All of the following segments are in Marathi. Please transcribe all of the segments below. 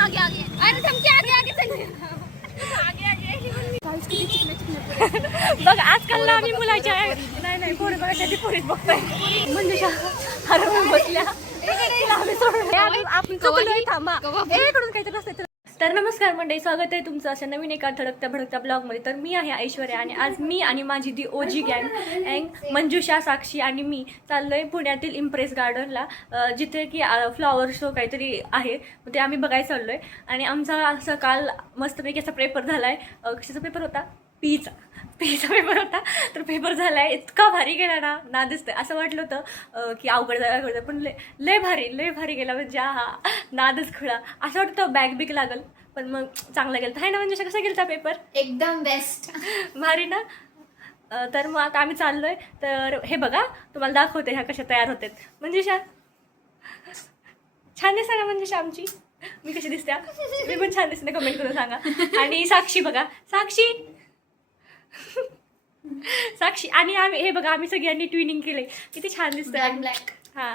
आगे आगे अरे थमके आगे आगे चल आगे आगे बघ आजकाल ना आम्ही मुलाच्या नाही नाही पोरी बघायच्या ती पोरीच बघतोय म्हणजे हरवून बसल्या आपण थांबा इकडून काहीतरी नसतं. तर नमस्कार मंडळी, स्वागत आहे तुमचं अशा नवीन एका धडकत्या भडकत्या ब्लॉगमध्ये. तर मी आहे ऐश्वर्या आणि आज मी आणि माझी दी ओजी गँग मंजुषा, साक्षी आणि मी चाललोय पुण्यातील इम्प्रेस गार्डनला, जिथे की फ्लॉवर शो काहीतरी आहे, ते आम्ही बघायला चाललोय. आणि आमचा असं काल मस्तपैकी असा पेपर झालाय. कशाचा पेपर होता? पीचा पेपर होता. तर पेपर झालाय, इतका भारी गेला ना दिसतंय. असं वाटलं होतं की अवघड जाय, पण लय भारी गेला. म्हणजे हा नादच खुळा. असं वाटतं बॅग बिग लागल, पण मग चांगला गेला आहे ना. म्हणजे कसा गेला पेपर? एकदम बेस्ट, भारी ना. तर मग आता आम्ही चाललोय. तर हे बघा, तुम्हाला दाखवते ह्या कशा तयार होतात. मंजुषा छान दिसते ना मंजुषा आमची? मी कशी दिसते? मी पण छान दिसते, कमेंट करून सांगा. आणि साक्षी बघा, साक्षी आणि आम्ही हे बघा, आम्ही सगळ्यांनी ट्विनिंग केले, किती छान दिसतंय. ब्लॅक. हां,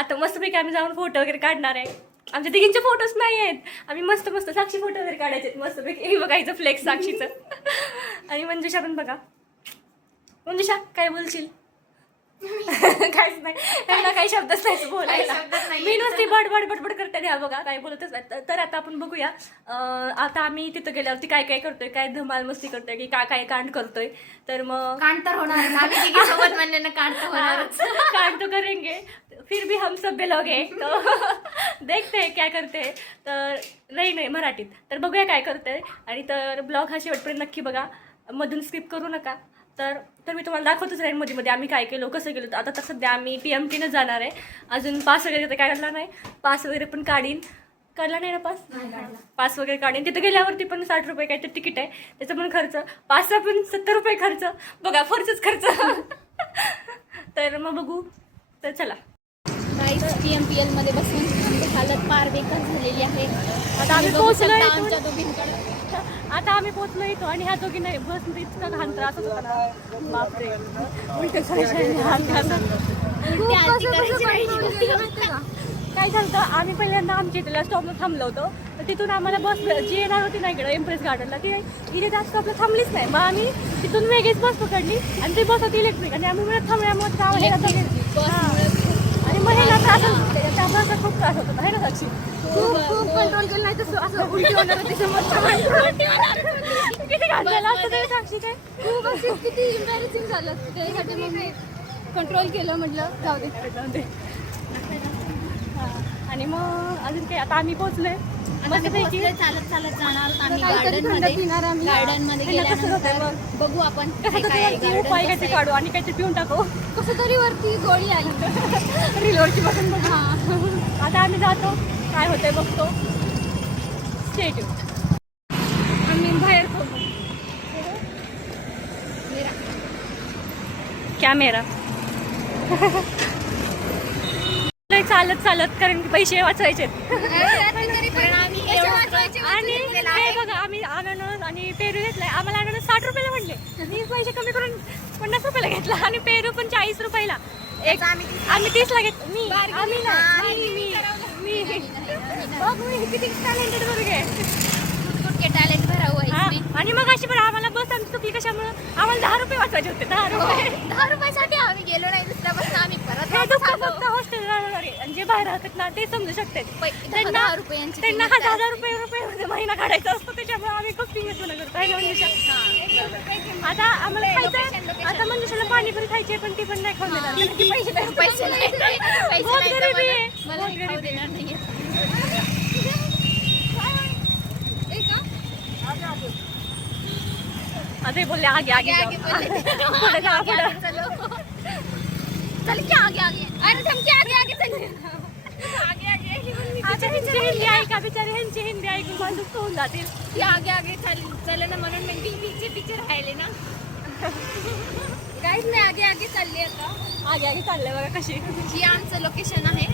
आता मस्तपैकी आम्ही जाऊन फोटो वगैरे काढणार आहे. आमच्या तिघींचे फोटोज नाही आहेत. आम्ही मस्त साक्षी फोटो वगैरे काढायचे मस्तपैकी. हे बघायचं फ्लेक्स साक्षीचं. आणि मंजुषा पण बघा. मंजुषा काय बोलशील? काहीच नाही, त्यांना काही शब्दच नाही बोलायला. मी नुसती बडबड करते. ह्या बघा काय बोलतच नाही. तर आता आपण बघूया, आता आम्ही तिथं गेल्यावरती काय काय करतोय, काय धमाल मस्ती करतोय, की काय कांड करतोय. तर मग कांड तर होणार सोबत म्हणले ना, कांड तर होणारच. कांड तो करेंगे, फिर भी हम सब लोग हैं. तो देखते हैं क्या करते. तर नाही मराठीत. तर बघूया काय करतोय. आणि तर ब्लॉग हा शेवटपर्यंत नक्की बघा, मधून स्किप करू नका. तर मी तुम्हाला दाखवतच राहील मध्ये आम्ही काय केलो, कसं गेलो. आता तर सध्या आम्ही PMTनं जाणार आहे. अजून पास वगैरे काढला नाही. पास वगैरे पण काढला नाही ना. पास वगैरे काढीन. तिथे गेल्यावरती पण 60 रुपये काय तर तिकीट आहे, त्याचा पण खर्च. पासचा पण 70 रुपये खर्च. बघा, फरचंच खर्च. तर मग बघू. तर चला. PMPL मध्ये बसून आमची हालत पार बेकार झालेली आहे. आता आम्ही पोहोचलोय. आमच्या दोघींकडे आता आम्ही पोहोचलो इथं. आणि ह्या दोघी नाही, बस इतका घाण त्रास होता ना, बापरे. काय झालं, आम्ही पहिल्यांदा आमच्या इथल्या स्टॉपला थांबलो होतो. तर तिथून आम्हाला बस जी येणार होती ना इकडं इम्प्रेस गार्डनला, ती इथे त्या स्टॉपला थांबलीच नाही. मग आम्ही तिथून वेगळीच बस पकडली आणि ती बस होती इलेक्ट्रिक. आणि आम्ही मिळत थांबल्यामुळे आणि मग हे ना त्रास त्या बसचा खूप त्रास होत होता, आहे ना साक्षी? खूप कंट्रोल केलं नाही तसं, असं उलटी होणार होती किती घातलेलं असतं ते साक्षी. काय खूप अशी किती इम्बॅरेसिंग झालं त्यासाठी मग मी कंट्रोल केलं. म्हटलं जाऊ दे. आणि मग अजून काय, आता आम्ही पोहोचलोय मस्तपैकी. चालत जाणार आम्ही गार्डन मध्ये गेल्यानंतर बघू आपण उपाय काहीतरी काढू आणि काहीतरी पिऊन टाकू. कसं तरी वरती गोळी आली रिलोडची बघून बघा. आता आम्ही जातो, काय होतंय बघतो. Stay tuned. आम्ही बाहेर कॅमेरा चालत कारण की पैसे वाचवायचे. आणि हे बघा, आम्ही अननस आणि पेरू घेतलाय. आम्हाला अननस 60 रुपयाला म्हणले. मी पैसे कमी करून 50 रुपयाला घेतला. आणि पेरू पण 40 रुपयाला एक. आम्ही 30ला घेतलं. मी किती टॅलेंटेड बरोबर टॅलेंट भरावं. आणि मग अशी पण आम्हाला बस आमची चुकली कशामुळे, आम्हाला 10 रुपये वाचवायचे होते. 10 रुपयासाठी आम्ही गेलो नाही. दुसऱ्या बस आम्ही परत फक्त हॉस्टेल राहणारे आणि जे बाहेर राहतात ना ते समजू शकतात. त्यांना 10 रुपयांची त्यांना 1000 रुपये महिना काढायचा असतो. त्याच्यामुळे आम्ही खूप पिंगत करतो. आता आम्हाला खायचं, आता मंजुषाला पाणीपुरी खायची पण ती पण नाही खाऊन देणार. पैसे नाही. अरे बोलले आगे पुढे जा पुढे. चल क्या आगे अरे थमके आगे चल आता ह्यांची हिंदी ऐका, बिचारी ह्यांची हिंदी ऐकून बंदूक होऊन जातील. ती आगे चल ना, म्हणून मी पीछे राहिले ना. काहीच नाही, आगे चालली. आता आगे चाललंय बघा कशी. जी आमचं लोकेशन आहे,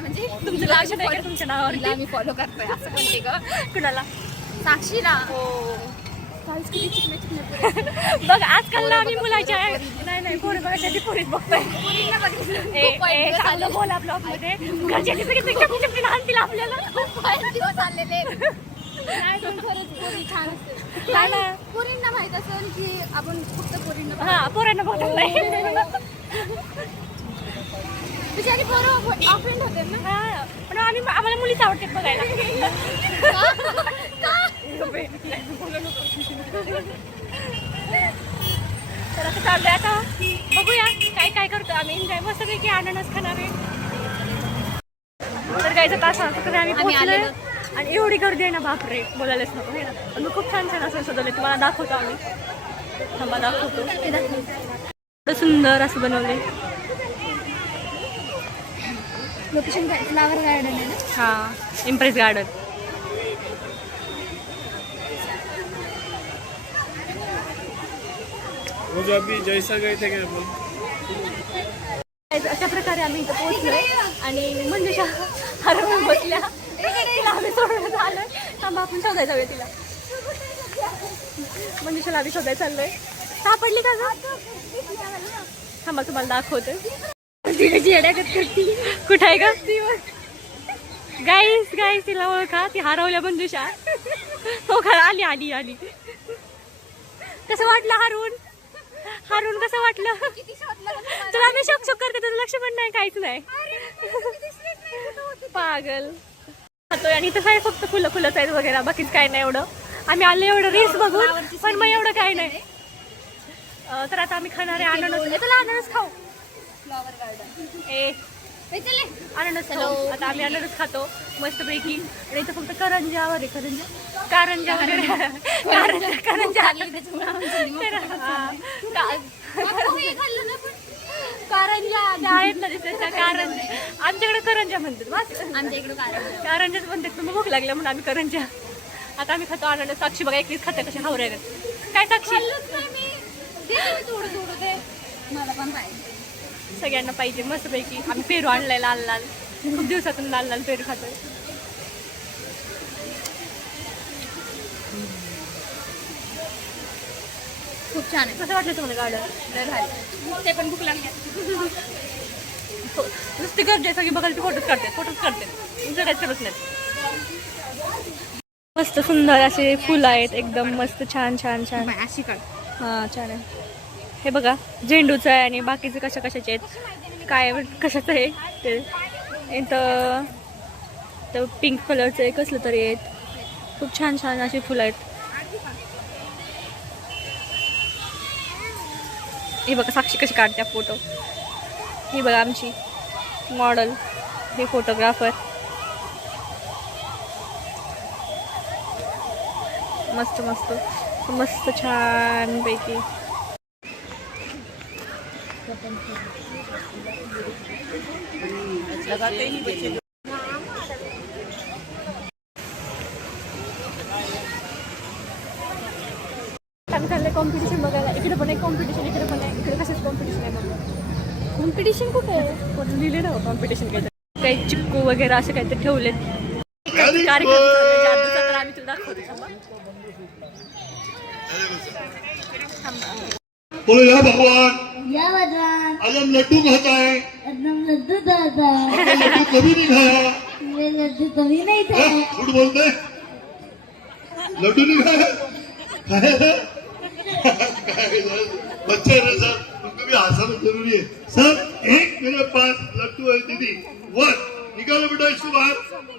म्हणजे तुमचं लक्षात आहे का तुमच्या नावावर? आम्ही फॉलो करतोय. असं कोणते ग? कुणाला? साक्षीला. हो. बघ आजकाल ना आम्ही मुलाच्या नाही पोरी बघायच्या ती पोरीच बघतोय. बोला ब्लॉग मध्ये घरच्या तिथे लहान तिला आपल्याला बाहेर दिवस आलेले नाही पण खरंच पोरी छान असते. काय ना पोरींना माहित असेल की आपण फक्त पोरींना हा पोरांना बघत नाही. बिचारी पोरं ऑफेंड होते ना. हा, पण आम्हाला मुलीच आवडते बघायला. तर असं चाललंय आता बघूया काय काय करतो आम्ही. एन्जॉय मस्त पैकी अननस खाणार आहे. तर गायचं तास आम्ही पोहोचलोय आणि एवढी गर्दी आहे ना बापरे बोलायलाच नको आहे ना. पण मी खूप छान छान असं सजवले तुम्हाला दाखवतो आम्ही. थांबा दाखवतो. एवढं सुंदर असं बनवले. लोकेशन फ्लावर गार्डन आहे ना. हा इम्प्रेस गार्डन. वो जो अभी जैसा गए थे क्या बोल. अशा प्रकारे आम्ही इथं पोहोचलोय आणि मंजुषा हरवून बसल्या. तिला आम्ही सोडून आलोय. थांबा आपण शोधायला जाऊया तिला. मंजुषाला आम्ही शोधायला चाललोय. सापडली का ग? थांबा तुम्हाला दाखवते. कुठं आहे का गाईस गाईस तिला ओळखा. ती हरवल्या मंजुषा. हो का आली आली आली. कसं वाटलं हरवून? हरवून कसं वाटलं तुला? मी शोक शोक करते तुझं लक्ष पण नाही काहीच नाही. पागल खातोय आणि इथं काय फक्त फुलं फुलंच आहेत वगैरे बाकीच काय नाही एवढं. आम्ही आलो एवढं रील्स बघून पण मग एवढं काय नाही. तर आता आम्ही खाणार आहे अननस. चला अननस खाऊ. फ्लावर गार्डन ए अननस खाऊ. आता आम्ही अननस खातो मस्त पैकी. आणि इथं फक्त करंजावर आहे. कारंजा वगैरे करंजा त्या आहेत ना तिथे त्या कारंजा. आमच्याकडे करंजा म्हणतात. आमच्या इकडे कारंजाच म्हणतात. पण भूक लागल्या म्हणून आम्ही करंजा. आता आम्ही खातो अननस. साक्षी बघा एकलीच खाते कशी हावऱ्या. काय साक्षी? थोडं थोडं ते मला पण पाहिजे. सगळ्यांना पाहिजे मस्त पैकी. आम्ही पेरू आणलाय लाल लाल. खूप दिवसातून लाल लाल पेरू खातोय. खूप छान आहे. कसं वाटलं तुम्हाला गार्डन? ते पण भूक लागली. नुसती गर्दी सगळी बघायला ती फोटोच काढते. जगायचं बस नाही. मस्त सुंदर असे फुलं आहेत एकदम मस्त छान छान छान. अशी काढ. हां छान आहे. हे बघा झेंडूचं आहे आणि बाकीचे कशाचे आहेत काय कशाचं आहे ते. इथं तर पिंक कलरचं आहे कसलं तरी आहेत. खूप छान छान अशी फुलं आहेत. हे बघा साक्षी कशी काढते फोटो. ही बघा आमची मॉडेल. हे फोटोग्राफर. मस्त मस्त मस्त छान पैकी. आम्ही चाललंय कॉम्पिटिशन बघायला. इकडे पण आहे कॉम्पिटिशन. इकडे पण आहे. इकडे कशाच कॉम्पिटिशन आहे बघा. कॉम्पिटिशन कुठे आहे? कोण लिहिले ना कॉम्पिटिशन काहीतरी. काही चिक्कू वगैरे असे काहीतरी ठेवलेत. कार्यक्रम जादूचा तर आम्ही तुला दाखवतो. बोलो या भगवान या भगवान. आज हम लड्डू खाता है. लड्डू दादा. हमने लड्डू कभी नहीं खाया. मैं लड्डू कभी नहीं था. झूठ बोलते. लड्डू नहीं खाया. खाया बच्चे है सर. उनको भी हंसाना जरूरी है सर. एक मेरे पास लड्डू है दीदी. वन निकालो बेटा इसको बाहर.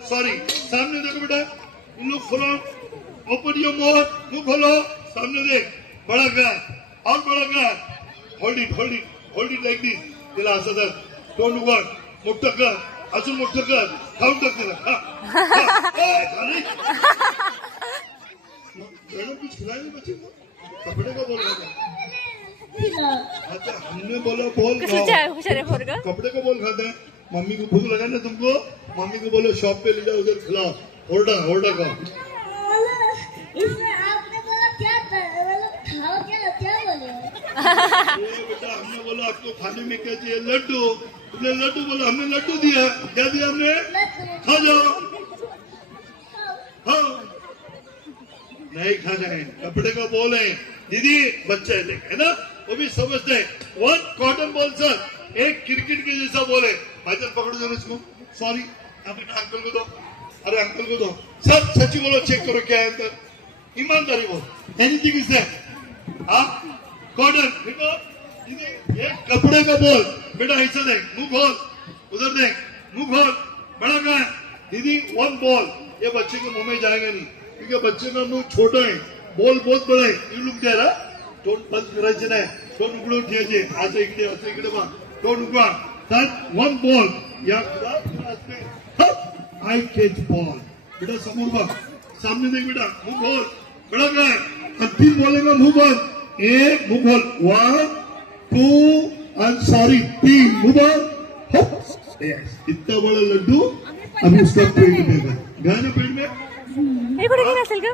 सॉरी सामने देखो बेटा. इन लोग खोलो. Open your mouth. मुंह खोलो. सामने देख. बड़ा ग्लास और बड़ा ग्लास. होल्ड इट लाइक दिस. तिला असं तर तोंड उघड. मोठं कर. अजून मोठं कर. खाऊन टाक तिला. कुछ खिलाए बच्चे को. कपड़े का बोल रहा अच्छा हमने बोला बोल कपड़े को बोल खाते हैं. मम्मी को भूख लगा ना तुमको. मम्मी को बोलो शॉप पे ले जाओ उधर खिलाओ. ऑर्डर का. इसमें आपने बोला क्या खाओ क्या बोले. बेटा हमने बोला आपको खाने में क्या चाहिए. लड्डू. तुमने लड्डू बोला. हमने लड्डू दिया. क्या दिया हमने. खा जाओ. हाँ नहीं खाना है. कपड़े का बोल है दीदी. बच्चे है ना वो भी समझते हैं. One cotton ball sir. एक क्रिकेट के जैसा बोले. भाईजान पकड़ो जरा इसको. सॉरी अंकल को दो. अरे अंकल को दो सर, सच्ची बोलो, चेक करो क्या है अंदर, ईमानदारी बोल, एनीथिंग इज देयर। हाँ कॉटन देखो, ये कपड़े का बोल बेटा, ऐसा देख, मुंह खोल, उधर देख, मुंह खोल, बड़ा कहा है दीदी, वन बॉल, ये बच्चे के मुंह में जाएगा नहीं क्योंकि बच्चे का मुंह छोटा है, बॉल बहुत बड़ा है, यू लुक देयर, तोंड बंद करायचं नाही, तोंड उघडून ठेवायचे, असं इकडे बघ, तोंड उघडा, तर वन बॉल या आई कैच बॉल, बेटा समोर बघ, सामने देख बेटा, मुंह खोल, बड़ा कहा है, 3 बोलेगा मुंह बंद, 1 मुंह खोल, 1 2 and sorry 3 मुंह बंद, यस, इतना बड़ा लड्डू अभी उसका पेट में है, गाना पेट में, हे कुठे गेलं असेल का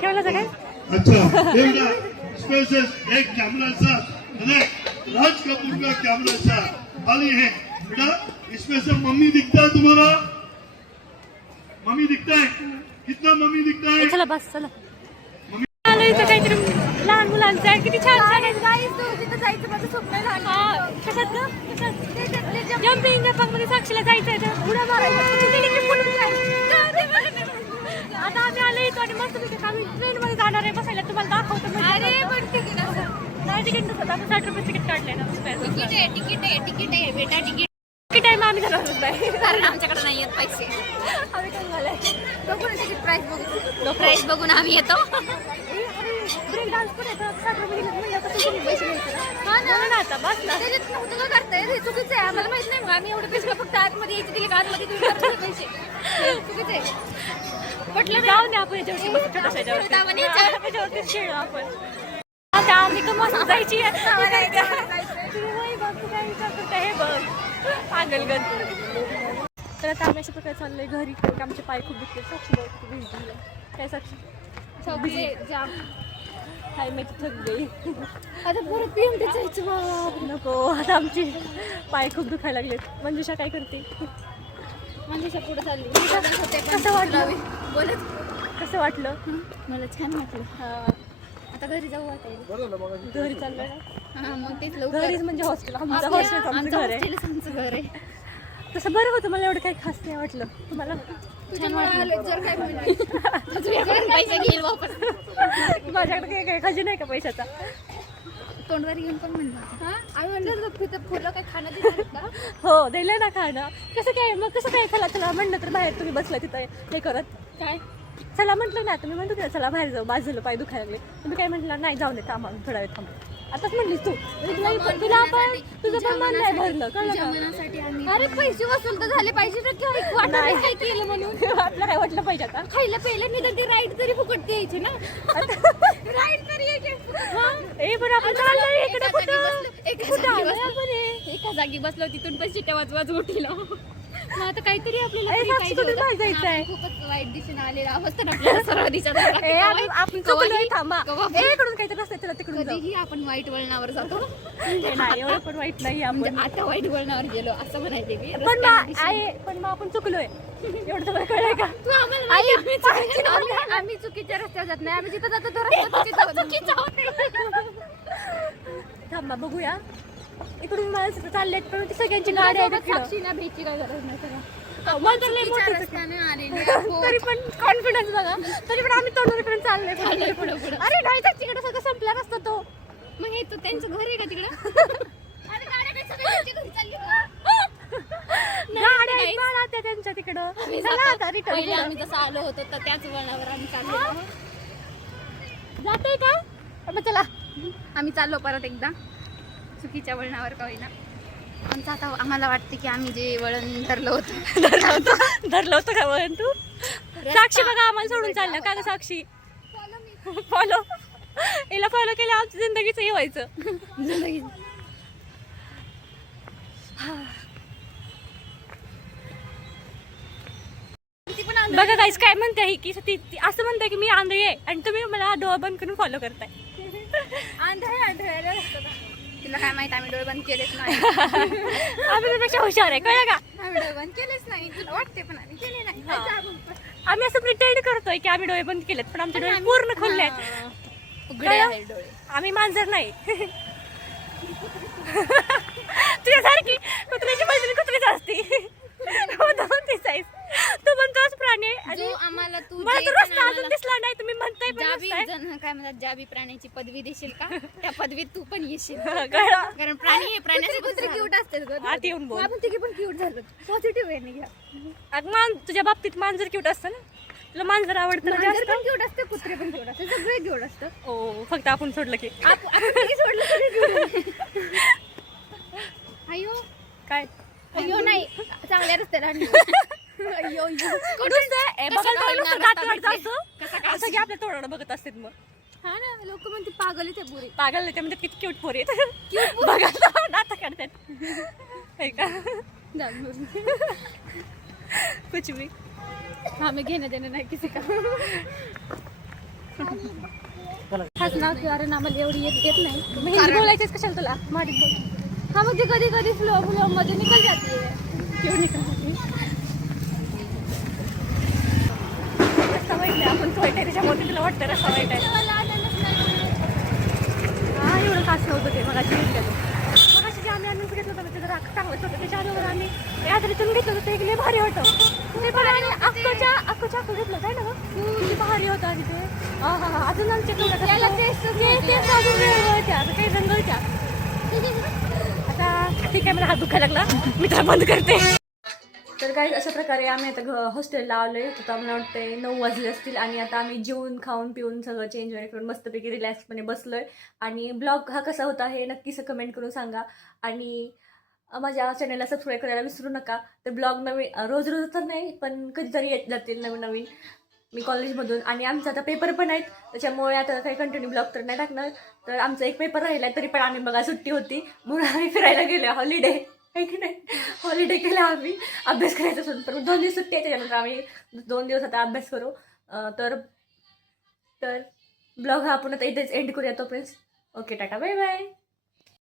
केवढा काय अच्छा देखना, स्पेशल एक कैमरा सा, राज कपूर का कैमरा सा खाली है बेटा, इसमें से मम्मी दिखता है तुम्हारा, मम्मी दिखता है, कितना मम्मी दिखता है, चला बस चला आलं इथं काहीतरी लहान मुलांचं आहे, किती छान छान आहे. तिथं जायचं माझं स्वप्न आहे लहान. हा, कशात ग कशात जम्पिंग जपांग मध्ये साक्षीला जायचंय तर उड्या आता आम्ही आलो इथं आणि मस्त तिथे आम्ही ट्रेन मध्ये जाणार आहे बसायला, तुम्हाला दाखवतो. अरे पण तिकीट असं नाही तिकीट नसतं, आपण 60 रुपये तिकीट काढलंय ना, तिकीट आहे बेटा, तिकीट तिकीट आहे मग आम्ही जाणारच नाही, कारण आमच्याकडे नाही येत पैसे. आम्ही काय झालंय बघू ना तिकीट प्राइस बघून आम्ही येतो. ब्रेक डान्स पण येतं, 60 रुपये दिले म्हणजे आता तुम्ही पैसे घ्यायचे हा ना. ना आता बस ना. त्याच्यात नव्हतं का करताय, हे चुकीचं आहे, आम्हाला माहित नाही. मग आम्ही एवढे पैसे फक्त आतमध्ये यायचे दिले का आतमध्ये तुम्ही भरले पैसे, हे चुकीचं आहे. म्हटलं जाऊ दे आपण याच्यावरती बस छोट्याशा याच्यावरती खेळू आपण. आता आम्ही तर मस्त जायची आहे. तुम्ही वही बघ, तू काय विचार करताय हे बघ पागलगत. तर आता आम्ही अशा प्रकारे चाललोय घरी, कारण आमचे पाय खूप दुखते. साक्षी बघ खूप भिजली काय साक्षी जाम. हाय मी थक गई. आता परत पीएमटी जायचं बाप. नको, आता आमचे पाय खूप दुखायला लागलेत. मंजुषा काय करते? म्हणजे पुढे चालली. कसं वाटलं? बोलत कसं वाटलं? मला छान वाटलं. हा, आता घरी जाऊ वाटायला. घरी चाललोय ना. हा मग तेच लवकर. घरीच म्हणजे हॉस्टेल, आमचं हॉस्टेल आमचं घर आहे. आमचं घर आहे. तसं बरं होतं, मला एवढं काही खास नाही वाटलं. तुम्हाला? जर काय म्हणलं पैसे घेईल वापस. माझ्याकडे काय खजिना आहे का पैशाचा? तोंडवर घेऊन पण म्हणलं. हा आम्ही म्हणलं तिथं फुलं काय खाणं देणार का? हो दिलं ना खाणं. कसं काय मग, कसं काय चला चला म्हणलं तर बाहेर तुम्ही बसला तिथं हे करत काय चला म्हटलं ना, तुम्ही म्हणतो ना चला बाहेर जाऊ, माझं पाय दुखायला लागले. तुम्ही काय म्हटलं नाही जाऊ नये, थांबा थोडा वेळ थांबा. आताच म्हणलीस तू, तुला पण तुझं पण मन नाही भरलं कळलं का? मनासाठी आम्ही. अरे पैसे वसूल तर झाले पाहिजे ना, किंवा वाटलं काय केलं म्हणून. आपलं काय वाटलं पाहिजे आता? खायला पहिलं निदान ती राईड तरी फुकट यायची ना. राईड तरी यायची. ए बरं आपण चाललोय इकडे कुठं? एका जागी बसलो तिथून पण शिट्या वाजवाज उठीला. मग आता काहीतरी आपल्याला अरे, free साक्षी पाहिजे कुठे होतं. जायचंय? हा, खूपच वाईट दिशेने आलेला अवस्था ना आपल्याला सर्व दिशा ए, आपण चुकलोय, थांबा. ए, इकडून काहीतरी रस्ता आहे, चला तिकडून जाऊ. कधीही आपण वाईट वळणावर जातो. ए, नाही एवढं पण वाईट नाही आपण. म्हणजे आता वाईट वळणावर गेलो असं म्हणायचे मी. पण पण मग आपण चुकलोय एवढं तुम्हाला कळलंय का? आम्ही चुकीच्या रस्त्यावर जात नाही. आम्ही जिथं जातो तो रस्ता चुकीचा थांबा बघूया. इकडून माणसं चाललेत पण ती सगळ्यांची गाडी आहे तिकडं. साक्षीला भेटची काय गरज नाही सगळं. मला तर लय मोठी रस्त्याने आलेली तरी पण कॉन्फिडन्स बघा, तरी पण आम्ही तोंडवरकडे चाललोय पुढे. अरे नाही तर तिकडे सगळं संपला नसता तो. मग हे तो त्यांचं घर आहे का तिकडं? अरे गाड्या काय सगळ्या त्यांच्या घरी चालली का? गाड्या आहेत बाळा त्या त्यांच्या तिकडं. चला आता पहिले रिटर्न आम्ही जसं आलो होतो तर त्याच वळणावर आम्ही चाललो. जातोय का? मग चला आम्ही चाललो परत एकदा चुकीच्या वळणावर का होईना. आमचं आता आम्हाला वाटते की आम्ही जे वळण धरलं होतं धरलं होतं का वळण तू? साक्षी बघा आम्हाला सोडून चाललं का ग साक्षी? फॉलो हिला फॉलो केलं आमची जिंदगीच हे व्हायचं. जिंदगी बघा गाईस काय म्हणते ही की ती असं म्हणते की मी आंधळी आहे आणि तुम्ही मला डोळा बंद करून फॉलो करताय. तिला काय माहित, आम्ही डोळे बंद केलेच नाही. आम्ही त्यापेक्षा हुशार आहे कळलं का? आम्ही डोळे बंद केलेच नाही. तुला वाटते पण आम्ही केले नाही. आम्ही असं प्रिटेंड करतोय की आम्ही डोळे बंद केलेत पण आमचे डोळे पूर्ण खोलले. उघडे आहेत डोळे. आम्ही मांजर नाही. तुझ्यासारखी कुत्र्याची मैत्रीण कुत्रीच असती. तू ज्या प्राण्याची पदवी देशील का त्या पदवीत तू पण येशील. कळलं? कारण प्राणी हे प्राण्यासोबत क्यूट असतात. आत येऊन बोल. आपण तिघे पण क्यूट झालो. पॉझिटिव्ह आहे घ्या. अगं तुझ्या बाबतीत मांजर क्यूट असतं ना, तुला मांजर आवडतं ना मांजर जास्त? पण क्यूट असते, कुत्रे पण क्यूट असते, सगळे क्यूट असतं. ओ फक्त आपण सोडलं की आपण तिघे सोडलं तरी cute आहे. अय्यो काय अय्यो नाही, चांगल्या रस्त्याला आणलं. अय्यो अय्यो. नुसतं ए, बघायला कळणार नुसतं रस्ता दात वाटतं भेटले? असं. असं की आपल्या तोंडाकडे बघत असतात मग हा ना, लोक म्हणते पागल आहे ते पुरे. पागल नाही, ते म्हणजे किती क्यूट पोरी आहेत. बघा दात काढतात है का कुछ भी. हमें घेणं देणं नाही किसी का. हाच नाव की अरे आम्हाला एवढी येत नाही. मग हिंदी बोलायचंच कशाला तुला मराठीत बोल. हा मग ते कधी कधी फ्लो मध्ये निकल जाते. क्यों निकल जाती? रस्ता वाईट आहे, आपण वाईट आहे त्याच्यामुळे तिला वाटतं रस्ता वाईट आहे. हा एवढं खास नव्हतं ते मगाशी घेतलं. मगाशी जे आम्ही आणून घेतलं होतं ना ते जरा चांगलंच होतं. त्याच्या अगोदर आम्ही यात्रेतून घेतलं होतं ते एक लय भारी होतं. ते पण आणि अक्कोच्या अक्को घेतलं होतं ना गं, ते भारी होतं. आणि ते हा हा हा अजून आमच्या त्याला taste च नव्हती. ते अजून वेगळं आता काही रंगळत्या. आता ठीक आहे, मला हात दुखायला लागला, मी तर बंद करते. तर काही अशा प्रकारे आम्ही आता हॉस्टेलला आलोय. आता मला वाटते 9 वाजले असतील आणि आता आम्ही जेवून खाऊन पिऊन सगळं चेंज वगैरे करून मस्तपैकी रिलॅक्सपणे बसलोय. आणि ब्लॉग हा कसा होता हे नक्कीच कमेंट करून सांगा. आणि माझ्या चॅनलला सबस्क्राईब करायला विसरू नका. तर ब्लॉग नवीन रोज रोज तर नाही पण कधीतरी येत जातील नवीन नवीन मी कॉलेजमधून. आणि आमचा आता पेपर पण आहेत त्याच्यामुळे आता काही कंटिन्यू ब्लॉग तर नाही टाकणार. तर आमचा एक पेपर राहिला आहे तरी पण आम्ही बघा सुट्टी होती म्हणून आम्ही फिरायला गेलो. हॉलिडे आहे की नाही, हॉलिडे केला आम्ही अभ्यास करायचा असून. पण 2 दिवस सुट्टी आहे त्याच्यानंतर आम्ही 2 दिवस आता अभ्यास करू. तर ब्लॉग हा आपण आता इथेच एंड करूया तोपर्यंत. Okay tata bye bye.